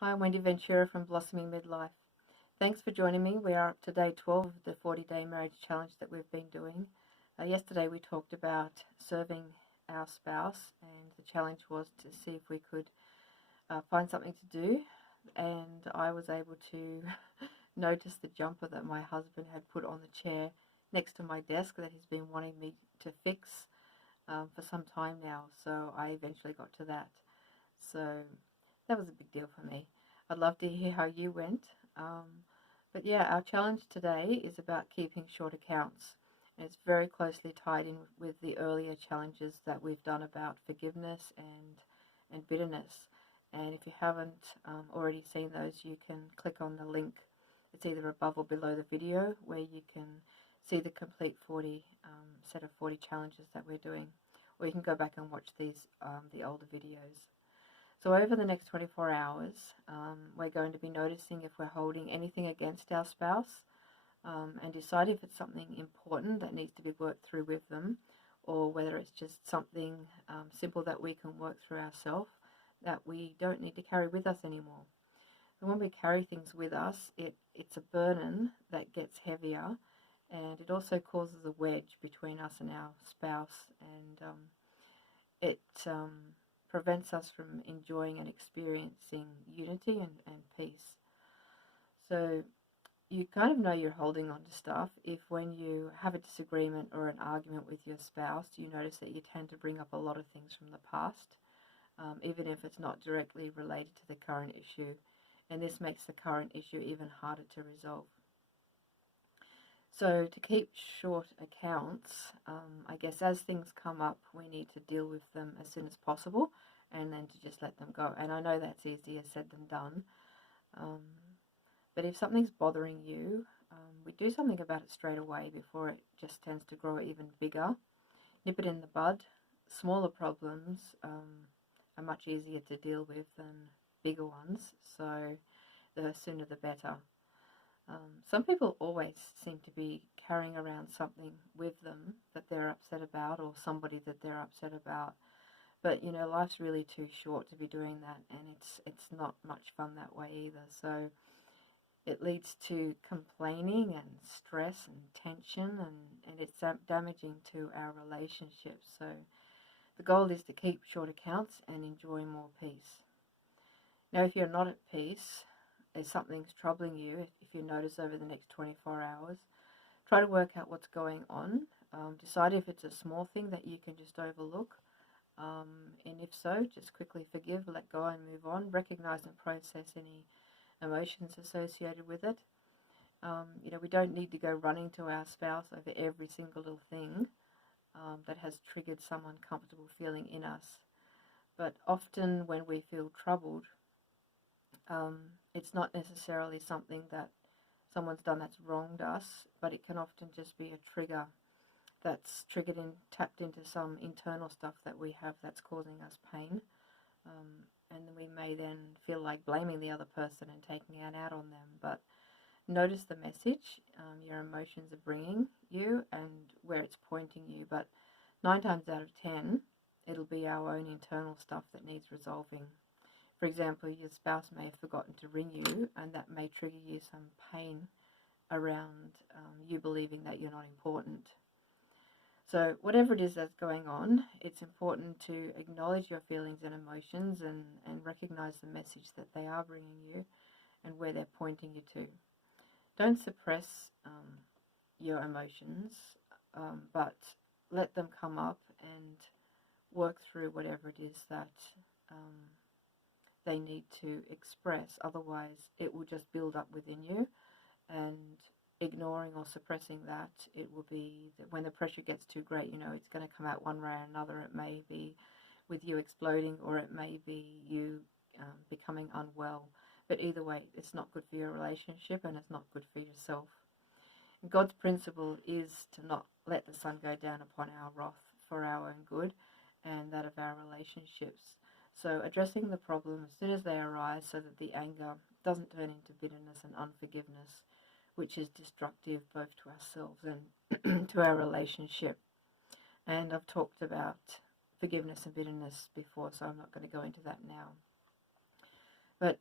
Hi, I'm Wendy Ventura from Blossoming Midlife. Thanks for joining me. We are up to day 12 of the 40-day marriage challenge that we've been doing. Yesterday we talked about serving our spouse, and the challenge was to see if we could find something to do. And I was able to notice the jumper that my husband had put on the chair next to my desk that he's been wanting me to fix for some time now. So I eventually got to that. So that was a big deal for me. I'd love to hear how you went. But yeah, our challenge today is about keeping short accounts. And it's very closely tied in with the earlier challenges that we've done about forgiveness and bitterness. And if you haven't already seen those, you can click on the link. It's either above or below the video where you can see the complete 40 set of 40 challenges that we're doing. Or you can go back and watch these the older videos. So over the next 24 hours, we're going to be noticing if we're holding anything against our spouse and decide if it's something important that needs to be worked through with them, or whether it's just something simple that we can work through ourselves that we don't need to carry with us anymore. And when we carry things with us, it's a burden that gets heavier, and it also causes a wedge between us and our spouse, and it prevents us from enjoying and experiencing unity and peace. So you kind of know you're holding on to stuff if when you have a disagreement or an argument with your spouse, you notice that you tend to bring up a lot of things from the past, even if it's not directly related to the current issue. And this makes the current issue even harder to resolve. So to keep short accounts, I guess as things come up, we need to deal with them as soon as possible and then to just let them go. And I know that's easier said than done. But if something's bothering you, we do something about it straight away before it just tends to grow even bigger. Nip it in the bud. Smaller problems are much easier to deal with than bigger ones, so the sooner the better. Some people always seem to be carrying around something with them that they're upset about, or somebody that they're upset about. But you know, life's really too short to be doing that, and it's not much fun that way either. So it leads to complaining and stress and tension, and it's damaging to our relationships. So the goal is to keep short accounts and enjoy more peace. Now, if you're not at peace, if something's troubling you, if you notice over the next 24 hours, try to work out what's going on. Decide if it's a small thing that you can just overlook. And if so, just quickly forgive, let go and move on. Recognize and process any emotions associated with it. You know, we don't need to go running to our spouse over every single little thing that has triggered some uncomfortable feeling in us. But often when we feel troubled, it's not necessarily something that someone's done that's wronged us, but it can often just be a trigger that's triggered and tapped into some internal stuff that we have that's causing us pain. And we may then feel like blaming the other person and taking it out on them. But notice the message your emotions are bringing you and where it's pointing you. But 9 times out of 10, it'll be our own internal stuff that needs resolving. For example, your spouse may have forgotten to ring you, and that may trigger you some pain around you believing that you're not important. So whatever it is that's going on, it's important to acknowledge your feelings and emotions and recognize the message that they are bringing you and where they're pointing you to. Don't suppress your emotions, but let them come up and work through whatever it is that they need to express. Otherwise, it will just build up within you, and ignoring or suppressing that, it will be that when the pressure gets too great, you know, it's going to come out one way or another. It may be with you exploding, or it may be you becoming unwell. But either way, it's not good for your relationship, and it's not good for yourself. And God's principle is to not let the sun go down upon our wrath for our own good and that of our relationships. So addressing the problem as soon as they arise so that the anger doesn't turn into bitterness and unforgiveness, which is destructive both to ourselves and to our relationship. And I've talked about forgiveness and bitterness before, so I'm not going to go into that now. But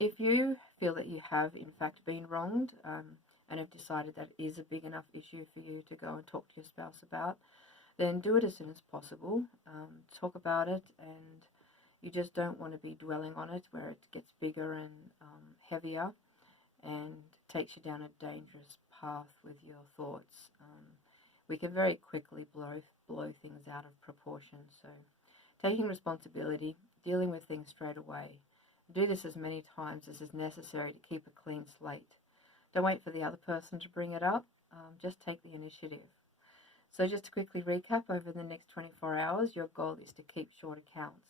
if you feel that you have in fact been wronged, and have decided that it is a big enough issue for you to go and talk to your spouse about, then do it as soon as possible. Talk about it, and you just don't want to be dwelling on it where it gets bigger and heavier and takes you down a dangerous path with your thoughts. We can very quickly blow things out of proportion. So taking responsibility, dealing with things straight away. Do this as many times as is necessary to keep a clean slate. Don't wait for the other person to bring it up. Just take the initiative. So just to quickly recap, over the next 24 hours, your goal is to keep short accounts.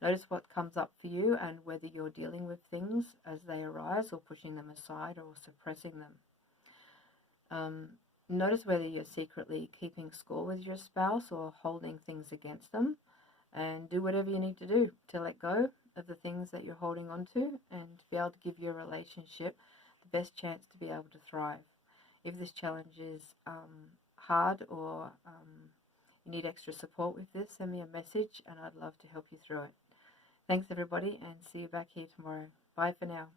Notice what comes up for you and whether you're dealing with things as they arise or pushing them aside or suppressing them. Notice whether you're secretly keeping score with your spouse or holding things against them, and do whatever you need to do to let go of the things that you're holding on to and be able to give your relationship the best chance to be able to thrive. If this challenge is hard or you need extra support with this, send me a message and I'd love to help you through it. Thanks everybody, and see you back here tomorrow. Bye for now.